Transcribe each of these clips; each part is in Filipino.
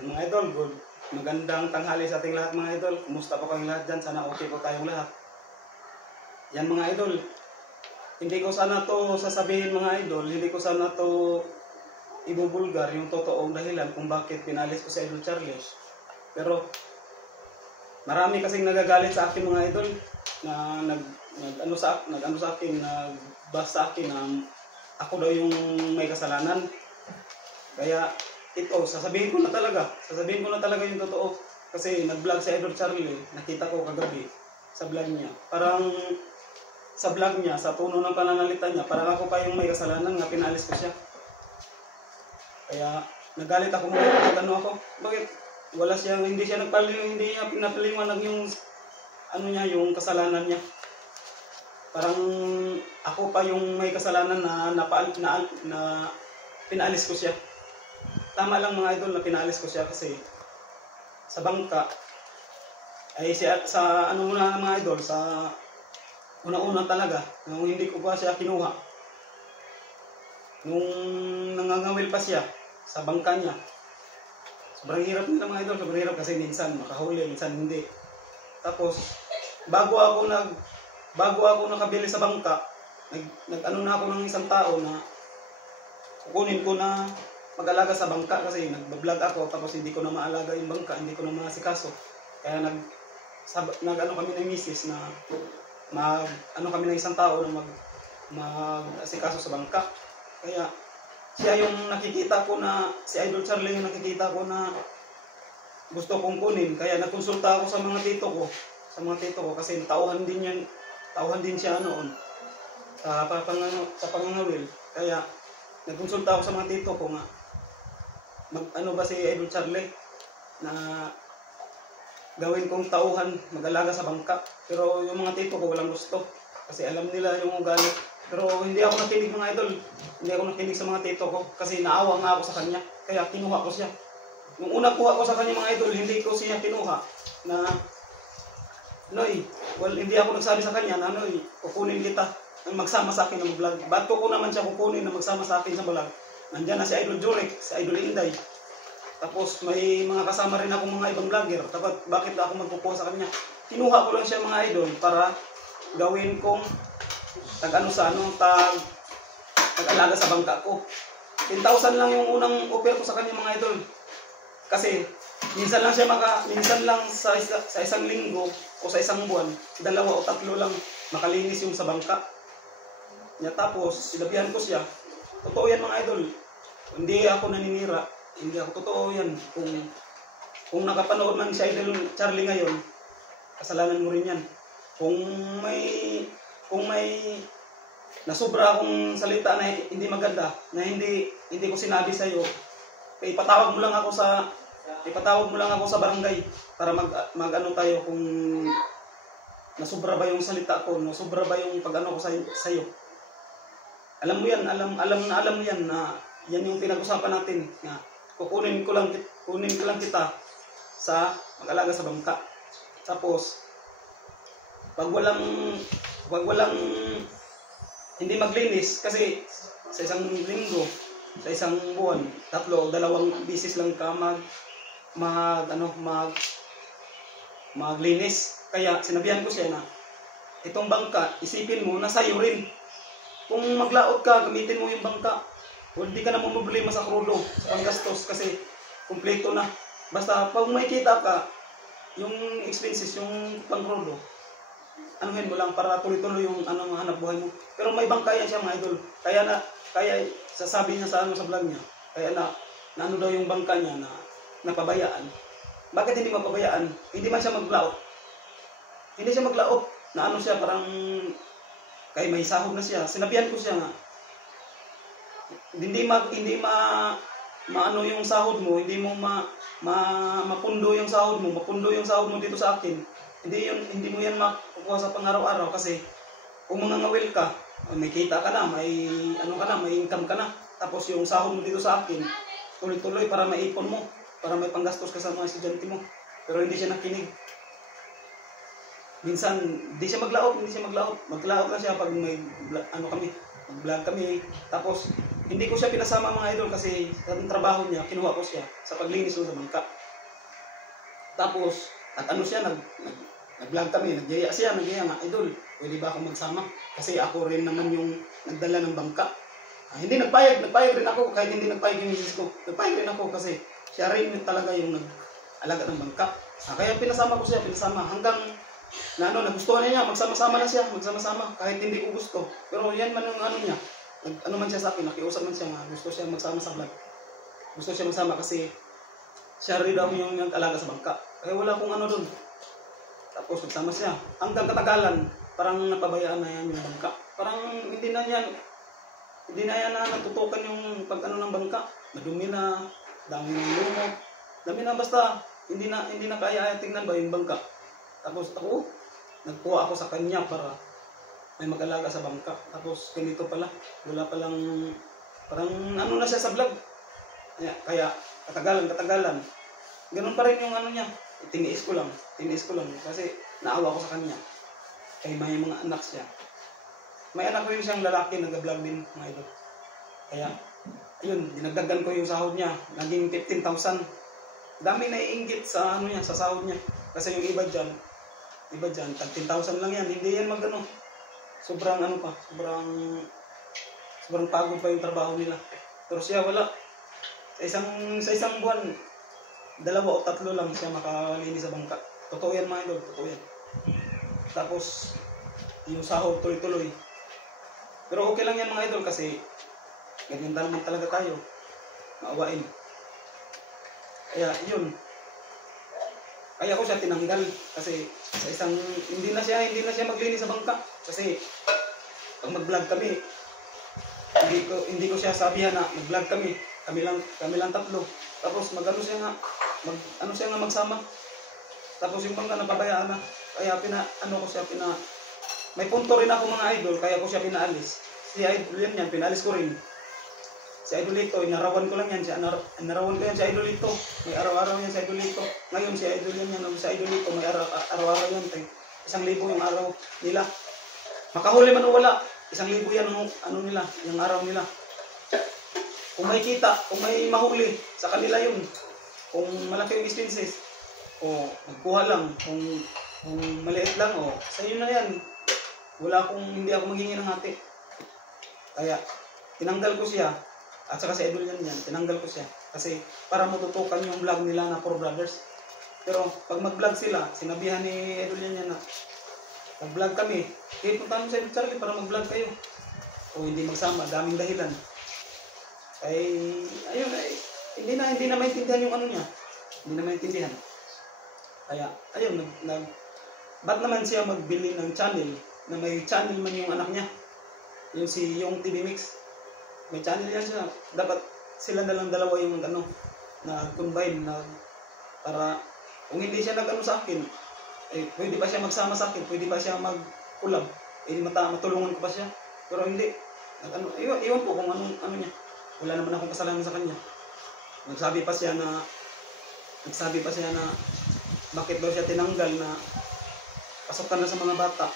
Mga idol, good. Magandang tanghali sa ating lahat mga idol. Kumusta po kayong lahat dyan? Sana okay po tayong lahat. Yan mga idol. Hindi ko sana to sasabihin mga idol. Hindi ko sana to ibubulgar yung totoong dahilan kung bakit pinalis ko si Idol Charles. Pero marami kasing nagagalit sa akin mga idol na nag-ano sa akin, nagbasa sa akin na ako daw yung may kasalanan. Kaya ito, sasabihin ko na talaga yung totoo. Kasi nag-vlog si Idol Charlie, nakita ko kagabi sa vlog niya. Parang sa vlog niya, sa tono ng pananalita niya, parang ako pa yung may kasalanan nga pinalis ko siya. Kaya nagalit ako mga ano ako. Bakit? Hindi siya pinapaliwanag yung ano niya, yung kasalanan niya. Parang ako pa yung may kasalanan na pinalis ko siya. Tama lang mga idol na pinalis ko siya kasi sa bangka ay sa ano muna mga idol, sa una-una talaga nung hindi ko pa siya kinuha, nung nangangawil pa siya sa bangka niya. Sobrang hirap nila mga idol, sobrang hirap kasi minsan makahuli, minsan hindi. Tapos bago ako nakabili sa bangka, nag-ano na ako ng isang tao na kukunin ko na mag-alaga sa bangka kasi nag-vlog ako tapos hindi ko na maalaga yung bangka, hindi ko na maasikaso. Kaya nag-ano kami ng misis na kami ng isang tao na mag-asikaso sa bangka. Kaya siya yung nakikita ko na, si Idol Charlie yung nakikita ko na gusto kong kunin. Kaya nagkonsulta ako sa mga tito ko kasi tauhan din siya noon sa pangangawil. Kaya nagkonsulta ako sa mga tito ko nga ano ba si Idol Charlie na gawin kong tauhan, mag-alaga sa bangka. Pero yung mga tito ko walang gusto kasi alam nila yung ugali. Pero hindi ako nakinig mga idol, hindi ako nakinig sa mga tito ko kasi naawa nga ako sa kanya. Kaya kinuha ko siya. Nung una kuha ko sa kanya mga idol, hindi ko siya kinuha na Noy, hindi ako nagsabi sa kanya na Noy, kukunin kita magsama sa akin ng vlog. Ba't ko naman siya kukunin na magsama sa akin sa vlog? Nandiyan na si Idol Jurek, si Idol Inday. Tapos may mga kasama rin akong mga ibang vlogger. Tapos bakit ako magkukuha sa kanya? Kinuha ko lang siya mga idol para gawin kong tag-alaga sa bangka ko. 10,000 lang yung unang offer ko sa kanya mga idol. Kasi minsan lang sa isang linggo o sa isang buwan, 2 o 3 lang makalinis yung sa bangka. Tapos sinabihan ko siya, totoo yan mga idol. Hindi ako naninira. Hindi ako, totoo yan. Kung nakapanood man si Idol Charlie ngayon, kasalanan mo rin yan. Kung may nasobra akong salita na hindi maganda, na hindi ko sinabi sa iyo, ipatawag mo lang ako sa barangay para mag-ano tayo kung nasobra ba yung salita ko, nasobra ba yung pag-ano ko sa iyo. Alam mo yan, alam mo yan na yan yung pinag-usapan natin na kukunin ko lang kita sa mag-alaga sa bangka. Tapos wag walang hindi maglinis kasi sa isang linggo, sa isang buwan, 3 o 2 bisis lang ka maglinis. Kaya sinabihan ko siya na itong bangka, isipin mo na sa'yo rin. Kung maglaot ka, gamitin mo yung bangka. Hindi ka na problema sa krudo, sa panggastos kasi kumpleto na. Basta pag may kita ka, yung expenses, yung pangkrudo, anuhin mo lang para tuloy-tuloy yung hanap buhay mo. Pero may bangka yan siya mga idol. Kaya sasabi niya sa vlog niya, kaya na ano daw yung bangka niya na napabayaan. Bakit hindi mapabayaan? Hindi man siya maglaot. Hindi siya maglaot. Na ano siya, parang kaya may sahod na siya. Sinabihan ko siya nga, hindi maano yung sahod mo, hindi mo mapundo yung sahod mo dito sa akin. Hindi mo yan makukuha sa pang-araw-araw kasi kung mangangawil ka, may kita ka na, may income ka na. Tapos yung sahod mo dito sa akin, tuloy-tuloy para maipon mo, para may panggastos ka sa mga estudyante mo. Pero hindi siya nakinig. Minsan, hindi siya maglaot. Maglaot lang siya pag may mag-vlog kami. Tapos hindi ko siya pinasama mga idol kasi sa trabaho niya, kinuha ko siya sa paglinis doon sa bangka. Tapos, ano siya, nag-vlog kami, nagyaya nga, idol, pwede ba akong magsama? Kasi ako rin naman yung nagdala ng bangka. Hindi nagpayag rin ako, kahit hindi nagpayag yung misis ko. Nagpayag rin ako kasi siya rin talaga yung nag-alaga ng bangka. Kaya pinasama ko siya, hanggang na nagustuhan niya, magsama-sama na siya, kahit hindi ko gusto. Pero yan man yung ano niya, ano man siya sa akin, nakiusap man siya nga, gusto siya magsama sa vlog. Gusto siya magsama kasi siya rin daw yung nag-alaga sa bangka. Kaya wala akong ano doon. Tapos magsama siya. Hanggang katagalan, parang napabayaan na yan yung bangka. Parang hindi na yan na natutukan yung pag-ano ng bangka. Madumi na, dami ng lumot. Dami na basta, hindi na kaya tingnan ba yung bangka. Tapos ako, nagkuha ako sa kanya para may mag-alaga sa bangka. Tapos ganito pala, wala palang, parang ano na siya sa vlog. Kaya katagalan. Ganun pa rin yung ano niya. Tiniis ko lang. Kasi naawa ko sa kanya. Kaya may mga anak siya. May anak rin siyang lalaki, nag-vlog din, mga idol. Kaya, ayun, dinagdagan ko yung sahod niya. Naging 15,000. Dami naiinggit sa ano niya, sa sahod niya. Kasi yung iba dyan, tag 10,000 lang yan. Hindi yan magano. Sobrang ano pa, sobrang pagod pa yung trabaho nila. Pero siya wala. Sa isang buwan, 2 o 3 lang siya makalinis sa bangka. Totoo yan mga idol, totoo yan. Tapos, yung sahod tuloy-tuloy. Pero okay lang yan mga idol kasi ganyan naman talaga tayo. Maawain. Kaya yun. Kaya ko siya tinanggal kasi sa isang hindi na siya maglinis sa bangka kasi pag mag-vlog kami hindi ko siya sabihan na mag-vlog kami lang tatlo tapos magano siya nga magsama tapos yung bangka napabayaan na kaya may punto rin ako mga idol kaya ko siya pinaalis si idol yan pinaalis ko rin. Si Idolito, inarawan ko lang yan. Inarawan ko yan si Idolito. May araw-araw yan si Idolito. Ngayon si Idolito, may araw-araw yan. 1,000 yung araw nila. Makahuli man o wala, 1,000 yan ang ano nila, yung araw nila. Kung may kita, kung may mahuli, sa kanila yun. Kung malaki yung expenses, o magkuha lang. Kung maliit lang, o sa inyo na yan. Hindi ako maghingi ng hati. Kaya, tinanggal ko siya. At saka si Idol yan, tinanggal ko siya. Kasi para matutukan yung vlog nila na 4 brothers. Pero pag mag-vlog sila, sinabihan ni Idol yan na mag-vlog kami. Kaya punta mo sa Idol Charlie para mag-vlog kayo. O hindi magsama, daming dahilan. Ayun, hindi na maintindihan yung ano niya. Hindi na maintindihan. Kaya, ayun, ba't naman siya magbili ng channel na may channel man yung anak niya? Yung si Yung TV Mix. May channel yan siya. Dapat sila na lang dalawa yung nag-combine para kung hindi siya nag-ano sa akin, pwede pa siya magsama sa akin, pwede pa siya mag-collab, matulungan ko pa siya. Pero hindi. Iwan po kung ano niya. Wala naman akong kasalanan sa kanya. Nagsabi pa siya na bakit daw siya tinanggal na pasokan na sa mga bata.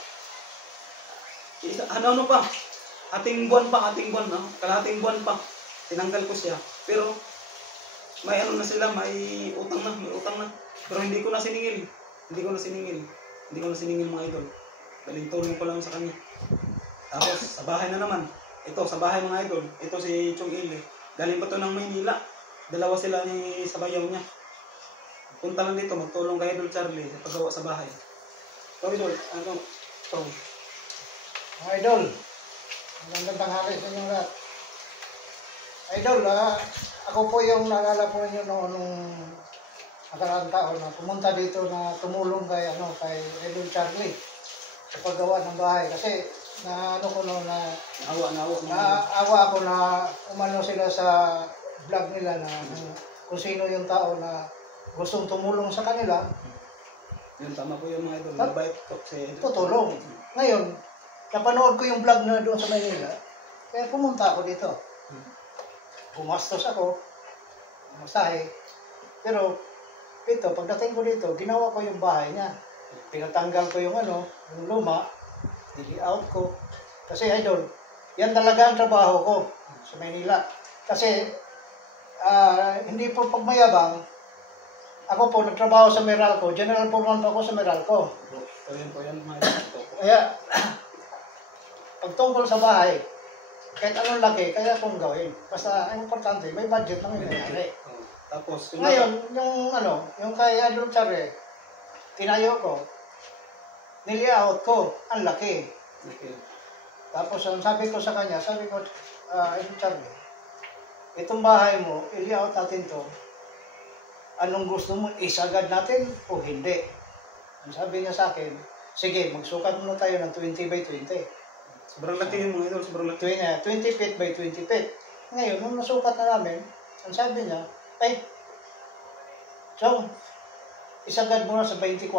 Ano pa? Ating buwan, kalahating buwan pa, tinanggal ko siya. Pero, may ano na sila, may utang na. Pero hindi ko na siningil mga idol. Daling tulong ko lang sa kanya. Tapos, sa bahay na naman. Ito, sa bahay mga idol. Ito si Chong Ili. Galing pa to ng Maynila. 2 sila sa bayaw niya. Punta lang dito, magtulong kay Idol Charlie sa paggawa sa bahay. So, Idol, Idol, magandang tanghali sa inyong lahat. Idol, ako po yung naalala po ninyo nung nakaraang taon na pumunta dito na tumulong kay Idol Charlie sa paggawa ng bahay. Kasi naawa ako na umano sila sa vlog nila na kung sino yung tao na gustong tumulong sa kanila. Yun, tama po yung mga idol. Mabait po si Idol. Tutulong. Ngayon, napanood ko yung vlog na doon sa Manila, kaya pumunta ako dito. Gumastos ako, masahe. Pero dito, pagdating ko dito, ginawa ko yung bahay niya. Pinatanggal ko yung luma, dili out ko. Kasi idol, Yan talaga ang trabaho ko sa Maynila. Kasi hindi po pagmayabang, ako po nagtrabaho sa Meralco, General Foreman po ako sa Meralco. Ayan po yan. Kaya, pagtungkol sa bahay, kahit anong laki, kaya kong gawin. Basta, ang importante, may budget lang yung nangyari. Tapos, Ngayon, yung kay Idol Charre, tinayo ko, nili-out ko, ang laki. okay. Tapos, ang sabi ko sa kanya, Idol Charre, itong bahay mo, ili-out natin to. Anong gusto mo, isagad natin o hindi? Ang sabi niya sa akin, sige, magsukat muna tayo ng 20 by 20. Sobrang laki yung mga idol, sobrang laki. 20 feet by 20 feet. Ngayon, nung nasukat na namin, ang sabi niya, so, isagad mo na sa 24.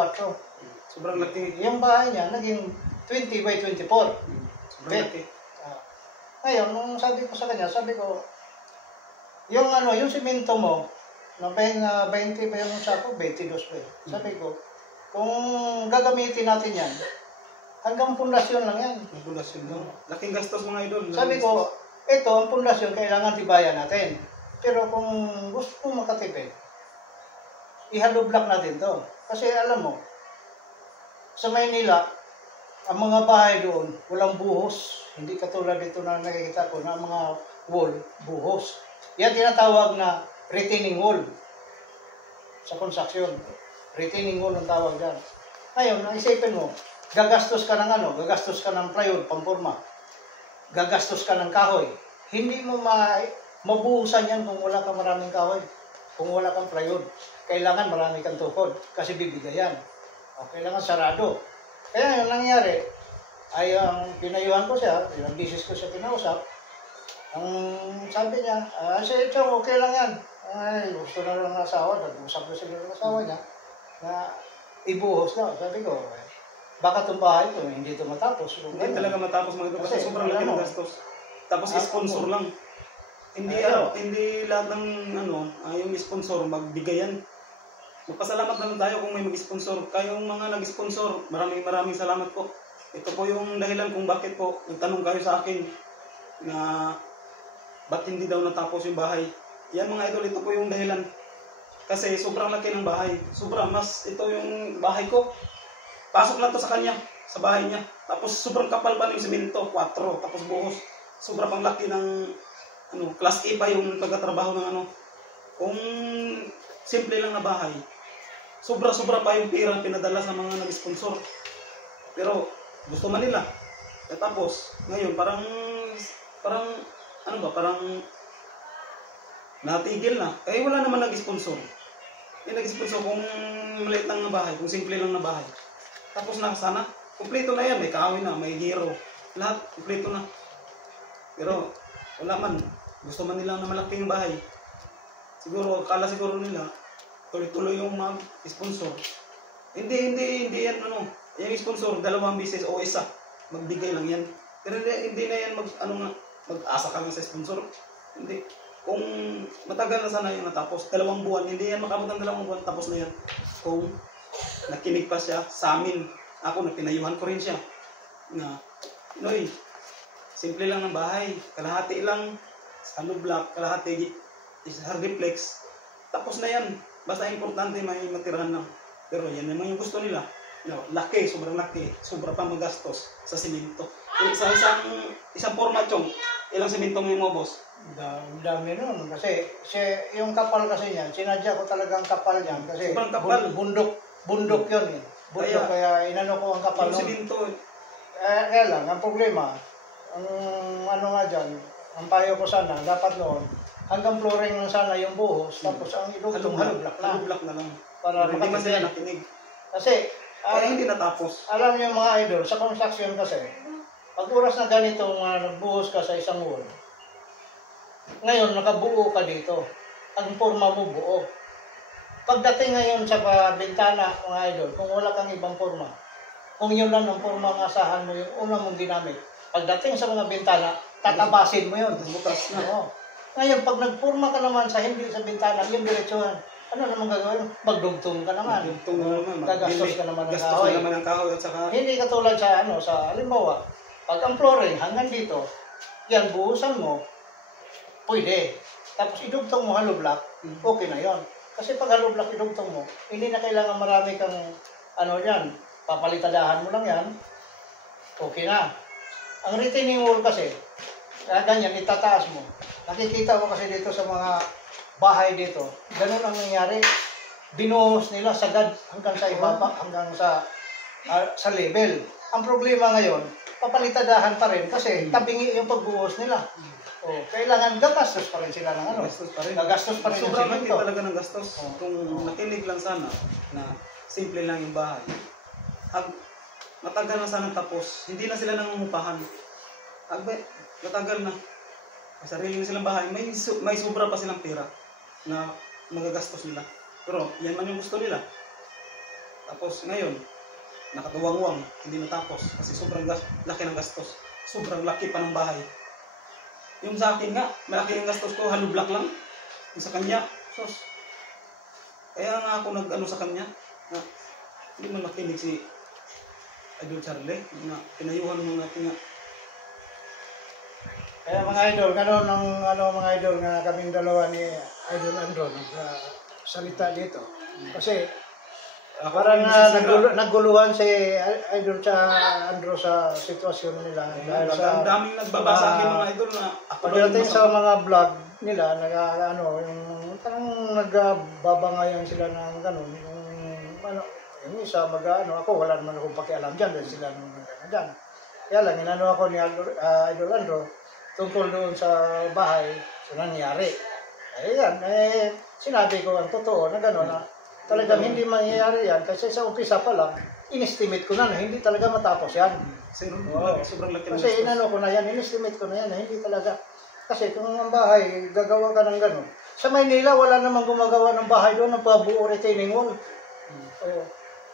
Sobrang laki. Yung bahay niya, naging 20 by 24. Sobrang laki. Ngayon, nung sabi ko sa kanya, yung simento mo, na 20 pa yung sako, 22 pa. Sabi ko, kung gagamitin natin yan, hanggang pundasyon lang yan. Ang pundasyon mo. Laking gastos mga idol. Sabi ko, ito, ang pundasyon, kailangan tibayan natin. Pero kung gusto mong makatipid, ihalo block natin to. Kasi alam mo, sa Maynila, ang mga bahay doon, walang buhos. Hindi katulad dito na nakikita ko na mga wall, buhos. Yan tinatawag na retaining wall sa construction. Retaining wall ang tawag dyan. Ngayon, naisipin mo, gagastos ka ng plywood, pampurma. Gagastos ka ng kahoy. Hindi mo mabuhusan yan kung wala kang maraming kahoy. Kung wala kang plywood. Kailangan marami kang tukod kasi bibigayan. O, kailangan sarado. Kaya yung nangyari, ay ang pinayuhan ko siya, ilang bisis ko siya kinausap, ang sabi niya, siya ito, okay lang yan. Ay, gusto na lang ng asawa, nag-usap na sila ng asawa niya, na ibuhos na. Sabi ko, baka itong bahay ko, hindi ito matapos. Hindi talaga matapos mga ito kasi sobrang laki ng gastos. Tapos sponsor lang. Hindi hindi lahat ng yung sponsor magbigayan. Magpasalamat naman tayo kung may mag-sponsor. Kayong mga nag-sponsor, maraming salamat po. Ito po yung dahilan kung bakit po nagtanong kayo sa akin na ba't hindi daw natapos yung bahay. Yan mga idol, ito po yung dahilan. Kasi sobrang laki ng bahay. Sobrang ito yung bahay ko. Pasok lang to sa kanya, sa bahay niya. Tapos sobrang kapal pa ng simento, 4, tapos buhos. Sobrang pang laki ng class A pa yung pagkatrabaho ng Kung simple lang na bahay, sobra pa yung pera pinadala sa mga nag-sponsor. Pero gusto man nila. At tapos, ngayon parang natigil na. Kaya wala naman nag-sponsor. Yung nag-sponsor kung maliit lang na bahay, kung simple lang na bahay. Tapos na sana, kumpleto na yan. May kahoy na, may hero. Lahat, kumpleto na. Pero, wala man. Gusto man nila na malaki yung bahay. Akala siguro nila, tuloy-tuloy yung mag-sponsor. Hindi yan yung sponsor, 2 beses o isa. Magbigay lang yan. Pero hindi na yan mag-asa ka lang sa sponsor. Hindi. Kung matagal na sana yung natapos, 2 buwan, hindi yan makabot ng 2 buwan, tapos na yan. Kung nakinig pa siya sa amin, ako napinayuhan ko rin siya. Noy, simple lang ng bahay, kalahati lang, hollow block, kalahati is hardiplex. Tapos na yan. Basta importante may matirahan lang. Pero yan naman yung gusto nila. Laki, sobrang laki. Sobra pa magastos sa simento. Isang format ilang simento mo yung mga boss? Dami nun. Kasi yung kapal kasi niyan, sinadya ko talagang kapal niyan. Kasi sobrang kapal. Bundok yun eh. Bundok, kaya inano ko ang kapal yung nun. simento. Kaya lang, ang problema, nga dyan, ang payo ko sana, dapat noon, hanggang flooring lang sana yung buhos, tapos ang idugtong hollow block na. Hollow block na lang. Para hindi man sila nakinig. Kasi, kaya hindi natapos. Alam niyo mga idol, sa construction kasi, pag oras na ganito, nagbuhos ka sa isang wall, ngayon, nakabuo ka dito. Ang forma mo buo. Pagdating ngayon sa bintana, mga idol, kung wala kang ibang forma, kung yun lang ang forma ng asahan mo, yung una mong ginamit, pagdating sa mga bintana, tatabasin mo yun. Bukas na. Oo. Ngayon, pag nagforma ka naman sa hindi sa bintana, yung diretsuhan, ano naman gagawin? Magdugtong ka naman. Magdugtong na naman. Gagastos ka naman ng Gastos kahoy. na naman ng kahoy at saka... Hindi katulad sa halimbawa, pag ang flooring hanggang dito, yan, buhusan mo, pwede. Tapos idugtong mo hollow block, okay na yon. Kasi pag hollow block idugtong mo, hindi na kailangan marami kang ano yan, papalitadahan mo lang yan, okay na. Ang retaining wall kasi, ganyan, itataas mo. Nakikita mo kasi dito sa mga bahay dito, ganun ang nangyari. Binuhos nila sagad hanggang sa ibaba, hanggang sa level. Ang problema ngayon, papalitadahan pa rin kasi tabingi yung pagbuhos nila. Oh, kailangan gagastos pa rin sila ng ano. Gagastos pa rin yung Sobrang laki simento. talaga ng gastos. Kung nakinig lang sana na simple lang yung bahay. Matagal na sana tapos, hindi na sila nangungupahan. Matagal na. May sarili na silang bahay, may sobra pa silang pera na magagastos nila. Pero yan man yung gusto nila. Tapos ngayon, nakatuwang-wang, hindi natapos kasi sobrang laki ng gastos. Sobrang laki pa ng bahay. Yung sa akin nga, malaki yung gastos ko, hollow block lang. Yung sa kanya, sos. Kaya nga ako nag-ano sa kanya, na hindi man makinig si Idol Charlie, na pinayuhan mo natin nga. Kaya mga idol, gano'n ang mga idol nga kaming dalawa ni Idol Andro salita dito. Kasi parang nagguluhan si Idol sa Andro sa sitwasyon nila. Dahil sa daming nagbabasa sa akin mga idol na ako pagdating sa mga vlog nila, yung parang nagbabangayan sila ng gano'n. Yung isa ako wala naman akong pakialam dyan dahil sila nung dyan. Kaya lang, inano ako ni Idol Andro tungkol doon sa bahay, sa nangyari. Ayan, sinabi ko ang totoo na gano'n na talagang hindi mangyayari yan kasi sa umpisa pa lang, in-estimate ko na hindi talaga matapos yan. Sobrang laki ng kasi inano ko na yan, in-estimate ko na yan na hindi talaga. Kasi kung ang bahay, gagawa ka ng gano'n. Sa Maynila, wala namang gumagawa ng bahay doon, ng pabuo retaining wall.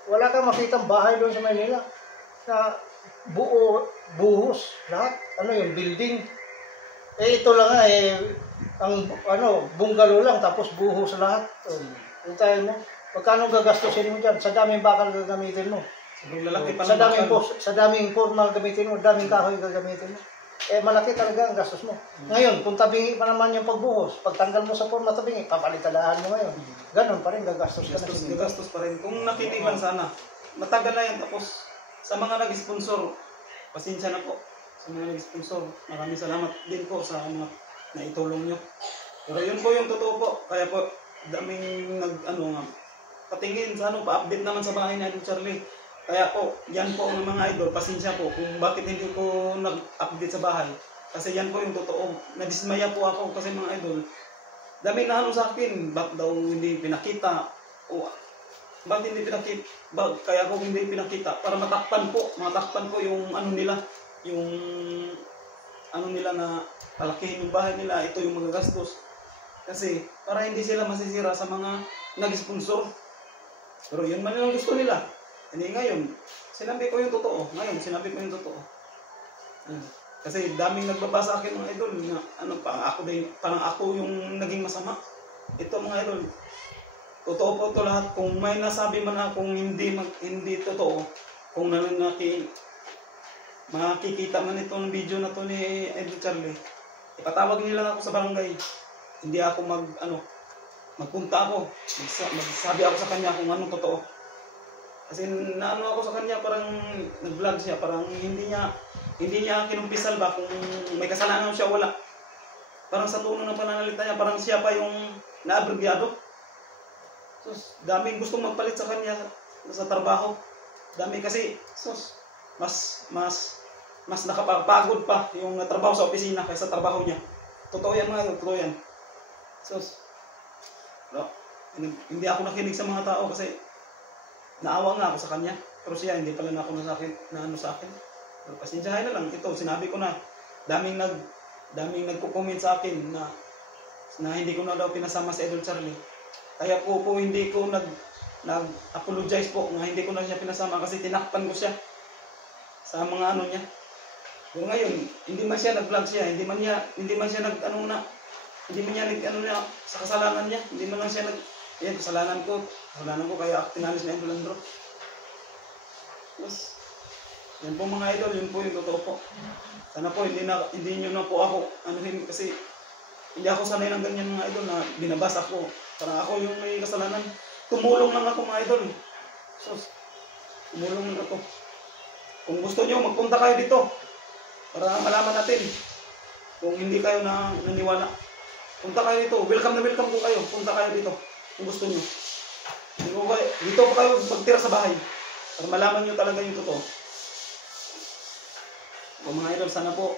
Wala kang makitang bahay doon sa Maynila na buhos, lahat. Yung building. Ito lang nga, ang bungalow lang, tapos buhos lahat. Hintayin mo. Magkano gagastusin mo dyan? Sa daming bakal gagamitin mo. Sa daming formal gagamitin mo, daming kahoy gagamitin mo. Malaki talaga ang gastos mo. Ngayon, kung tabingi pa naman yung pagbuhos, pagtanggal mo sa forma tabingi, papalitadahan mo ngayon. Ganon pa rin, gagastos ka na. Gagastos pa rin. Kung nakinig lang sana, matagal na yan. Tapos, sa mga nag-sponsor, pasensya na po. Sa mga nag-sponsor, maraming salamat din po sa mga naitulong nyo. Pero yun po yung totoo po. Kaya po, daming patingin sa pa-update naman sa bahay ni Idol Charlie. Kaya po, yan po ang mga idol, pasensya po kung bakit hindi ko nag-update sa bahay. Kasi yan po yung totoo. Nadismaya po ako kasi mga idol, dami na sa akin, bakit daw hindi pinakita? Bakit hindi pinakita? Kaya ko hindi pinakita para matakpan po yung nila, yung nila na palakihin yung bahay nila, ito yung magagastos. Kasi para hindi sila masisira sa mga nag-sponsor. Pero yun man yung gusto nila. Hindi ngayon, sinabi ko yung totoo. Kasi daming nagbabasa akin mga idol na parang ako yung naging masama. Ito mga idol, totoo po ito lahat. Kung may nasabi man akong hindi totoo, kung makikita man itong video na to ni Idol Charlie, ipatawag nila ako sa barangay. Hindi ako magpunta ako. Magsabi ako sa kanya kung anong totoo. Kasi naano ako sa kanya, parang nag-vlog siya, parang hindi niya kinumpisal ba kung may kasalanan siya, wala. Parang sa tono ng pananalita niya, parang siya pa yung naabrebyado. Daming gustong magpalit sa kanya sa trabaho. Dami kasi, mas nakapagod pa yung trabaho sa opisina kaysa trabaho niya. Totoo yan mga, totoo yan. Hindi ako nakinig sa mga tao kasi naawa nga ako sa kanya. Pero siya, hindi pala na ako sa akin. Pero pasensyahin na lang. Ito, sinabi ko na, daming nagko-comment sa akin na hindi ko na daw pinasama si Idol Charlie. Kaya po hindi ko nag-apologize po na hindi ko na siya pinasama kasi tinakpan ko siya sa mga niya. Pero ngayon, hindi man siya nag-vlog siya, hindi man siya sa kasalanan niya, hindi man lang siya kasalanan ko kaya tinalis na Idol Andro. Yan po mga idol, yun po yung totoo po. Sana po hindi nyo na po ako anuhin kasi hindi ako sanay ng ganyan mga idol na binabasa ko. Parang ako yung may kasalanan. Tumulong lang ako mga idol. So, tumulong lang ako. Kung gusto nyo, magpunta kayo dito para malaman natin. Kung hindi kayo naniwala, punta kayo dito. Welcome na welcome po kayo. Punta kayo dito kung gusto nyo. Dito po kayo magtira sa bahay para malaman nyo talaga yung totoo. Kung mga idol, sana po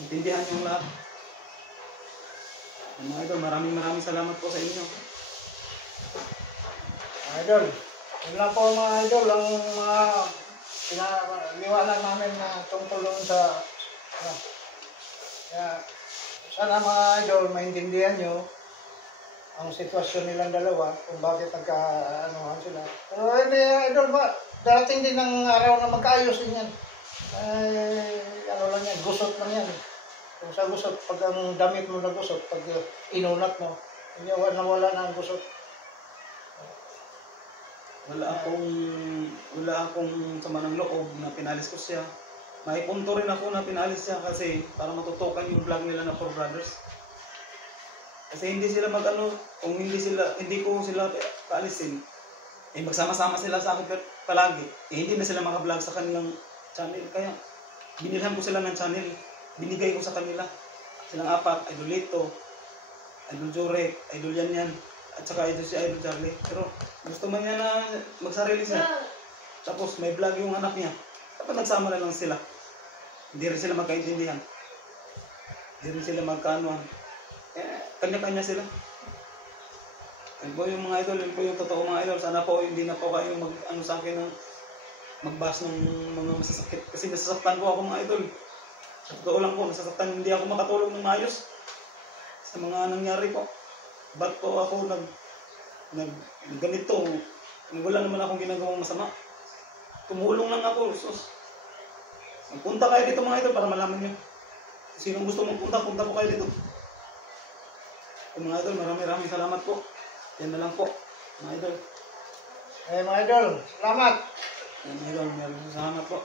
maintindihan nyo lahat. Mga idol, maraming salamat po sa inyo. Idol, yun lang po mga idol, ang mga pinaliwanag namin na tungkol sa kaya sana mga idol maintindihan nyo ang sitwasyon nilang dalawa kung bakit nagka-anuhan sila. Pero hindi idol ba, darating din ang araw na magkaayos din yan. Ano lang yan, gusot lang yan. Kung sa gusot, pag ang damit mo na gusot, pag inunat mo, hindi nawala na ang gusot. Wala akong sama ng loob na pinalis ko siya. May punto rin ako na pinalis siya kasi para matutukan yung vlog nila na 4 brothers. Kasi hindi sila kung hindi ko sila paalisin, magsama-sama sila sa akin palagi. Hindi na sila maka-vlog sa kanilang channel. Kaya binilhan ko sila ng channel. Binigay ko sa kanila. Silang 4, Idol Lito, Idol Jurek, Idol Yan, at saka si Idol Charlie. Pero gusto man niya na magsarili siya. Tapos may vlog yung anak niya. Dapat nagsama na lang sila. Hindi rin sila magkaintindihan. Hindi rin sila magkaanuhan. Kanya-kanya sila. Yan po yung mga idol, yun po yung totoo mga idol. Sana po hindi na po kayo sa akin ng magbas ng mga masasakit. Kasi nasasaktan po ako mga idol. Sa totoo lang po, nasasaktan. Hindi ako makatulong ng maayos sa mga nangyari po. Ba't po ako ganito? Wala naman akong ginagawang masama. Tumulong lang ako. Sus. Punta kayo dito mga idol para malaman nyo. Sinong gusto mong punta po kayo dito. Mga idol, maraming salamat po. Yan na lang po, mga idol. Mga idol, salamat. Yan mga idol, maraming salamat po.